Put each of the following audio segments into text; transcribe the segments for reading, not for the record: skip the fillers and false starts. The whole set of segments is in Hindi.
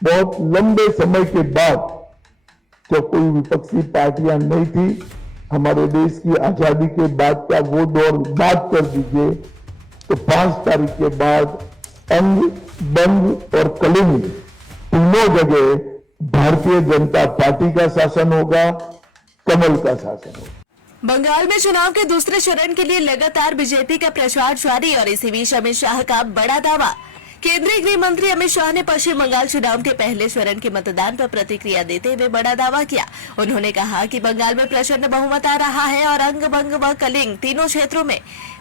बहुत लंबे समय के बाद जब कोई विपक्षी पार्टियां नहीं थी, हमारे देश की आजादी के बाद का वो दौर बात कर दीजिए, तो 5 तारीख के बाद अंग, बंग और कलिंग तीनों जगह भारतीय जनता पार्टी का शासन होगा, कमल का शासन होगा। बंगाल में चुनाव के दूसरे चरण के लिए लगातार बीजेपी का प्रचार जारी और इसी बीच अमित शाह का बड़ा दावा। केंद्रीय गृह मंत्री अमित शाह ने पश्चिम बंगाल चुनाव के पहले चरण के मतदान पर प्रतिक्रिया देते हुए बड़ा दावा किया। उन्होंने कहा कि बंगाल में प्रचंड बहुमत आ रहा है और अंग, बंग व कलिंग तीनों क्षेत्रों में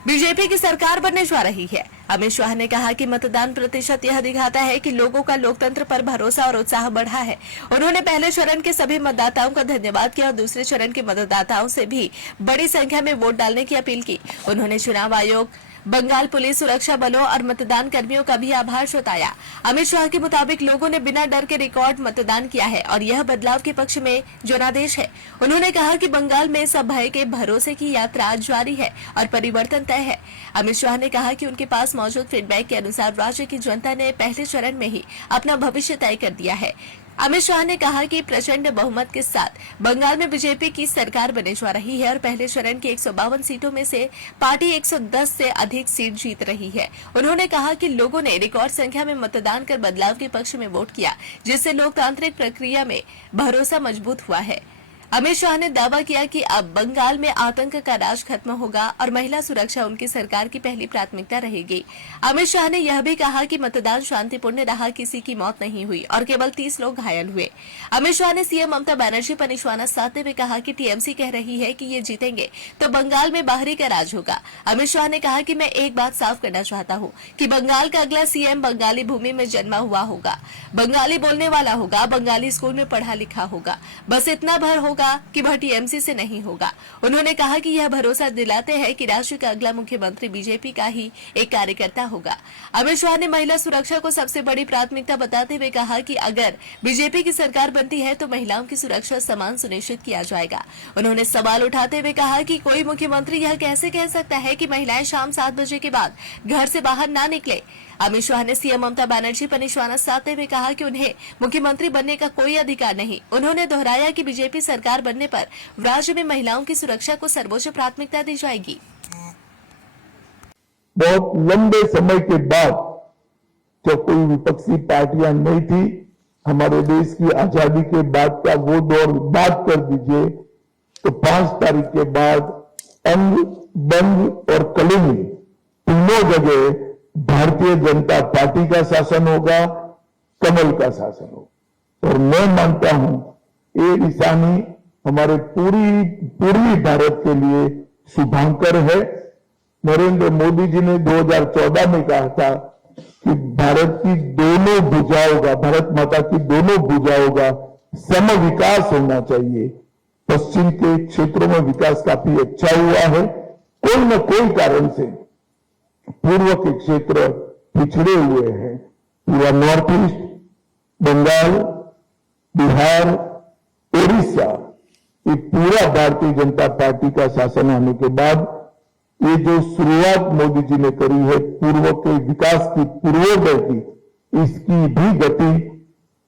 बीजेपी की सरकार बनने जा रही है। अमित शाह ने कहा कि मतदान प्रतिशत यह दिखाता है कि लोगों का लोकतंत्र पर भरोसा और उत्साह बढ़ा है। उन्होंने पहले चरण के सभी मतदाताओं का धन्यवाद किया और दूसरे चरण के मतदाताओं से भी बड़ी संख्या में वोट डालने की अपील की। उन्होंने चुनाव आयोग, बंगाल पुलिस, सुरक्षा बलों और मतदान कर्मियों का भी आभार जताया। अमित शाह के मुताबिक लोगों ने बिना डर के रिकॉर्ड मतदान किया है और यह बदलाव के पक्ष में जनादेश है। उन्होंने कहा कि बंगाल में सब भय के भरोसे की यात्रा जारी है और परिवर्तन तय है। अमित शाह ने कहा कि उनके पास मौजूद फीडबैक के अनुसार राज्य की जनता ने पहले चरण में ही अपना भविष्य तय कर दिया है। अमित शाह ने कहा कि प्रचंड बहुमत के साथ बंगाल में बीजेपी की सरकार बनने जा रही है और पहले चरण की 152 सीटों में से पार्टी 110 से अधिक सीट जीत रही है। उन्होंने कहा कि लोगों ने रिकॉर्ड संख्या में मतदान कर बदलाव के पक्ष में वोट किया, जिससे लोकतांत्रिक प्रक्रिया में भरोसा मजबूत हुआ है। अमित शाह ने दावा किया कि अब बंगाल में आतंक का राज खत्म होगा और महिला सुरक्षा उनकी सरकार की पहली प्राथमिकता रहेगी। अमित शाह ने यह भी कहा कि मतदान शांतिपूर्ण रहा, किसी की मौत नहीं हुई और केवल 30 लोग घायल हुए। अमित शाह ने सीएम ममता बनर्जी पर निशाना साधते हुए कहा कि टीएमसी कह रही है कि ये जीतेंगे तो बंगाल में बाहरी का राज होगा। अमित शाह ने कहा कि मैं एक बात साफ करना चाहता हूँ कि बंगाल का अगला सीएम बंगाली भूमि में जन्मा हुआ होगा, बंगाली बोलने वाला होगा, बंगाली स्कूल में पढ़ा लिखा होगा, बस इतना भर होगा कि वह टीएमसी से नहीं होगा। उन्होंने कहा कि यह भरोसा दिलाते हैं कि राज्य का अगला मुख्यमंत्री बीजेपी का ही एक कार्यकर्ता होगा। अमित शाह ने महिला सुरक्षा को सबसे बड़ी प्राथमिकता बताते हुए कहा कि अगर बीजेपी की सरकार बनती है तो महिलाओं की सुरक्षा समान सुनिश्चित किया जाएगा। उन्होंने सवाल उठाते हुए कहा कि कोई मुख्यमंत्री यह कैसे कह सकता है कि महिलाएं शाम 7 बजे के बाद घर से बाहर ना निकले। अमित शाह ने सीएम ममता बनर्जी पर निशाना साधते हुए कहा कि उन्हें मुख्यमंत्री बनने का कोई अधिकार नहीं। उन्होंने दोहराया कि बीजेपी सरकार बनने पर राज्य में महिलाओं की सुरक्षा को सर्वोच्च प्राथमिकता दी जाएगी। बहुत लंबे समय के बाद जब कोई विपक्षी पार्टियां नहीं थी, हमारे देश की आजादी के बाद का वो दौर बात कर दीजिए, तो 5 तारीख के बाद अंग, बंग और कलिंग तीनों जगह भारतीय जनता पार्टी का शासन होगा, कमल का शासन होगा। और मैं मानता हूं ये निशानी हमारे पूर्वी भारत के लिए शुभांकर है। नरेंद्र मोदी जी ने 2014 में कहा था कि भारत की दोनों भुजाओं का, भारत माता की दोनों भुजाओं का सम विकास होना चाहिए। पश्चिम के क्षेत्रों में विकास काफी अच्छा हुआ है, कोई न कोई कारण से पूर्व के क्षेत्र पिछड़े हुए हैं। पूरा नॉर्थ ईस्ट, बंगाल, बिहार, उड़ीसा, ये पूरा भारतीय जनता पार्टी का शासन आने के बाद ये जो शुरुआत मोदी जी ने करी है पूर्व के विकास की, पूर्वोदय की, इसकी भी गति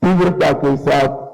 तीव्रता के साथ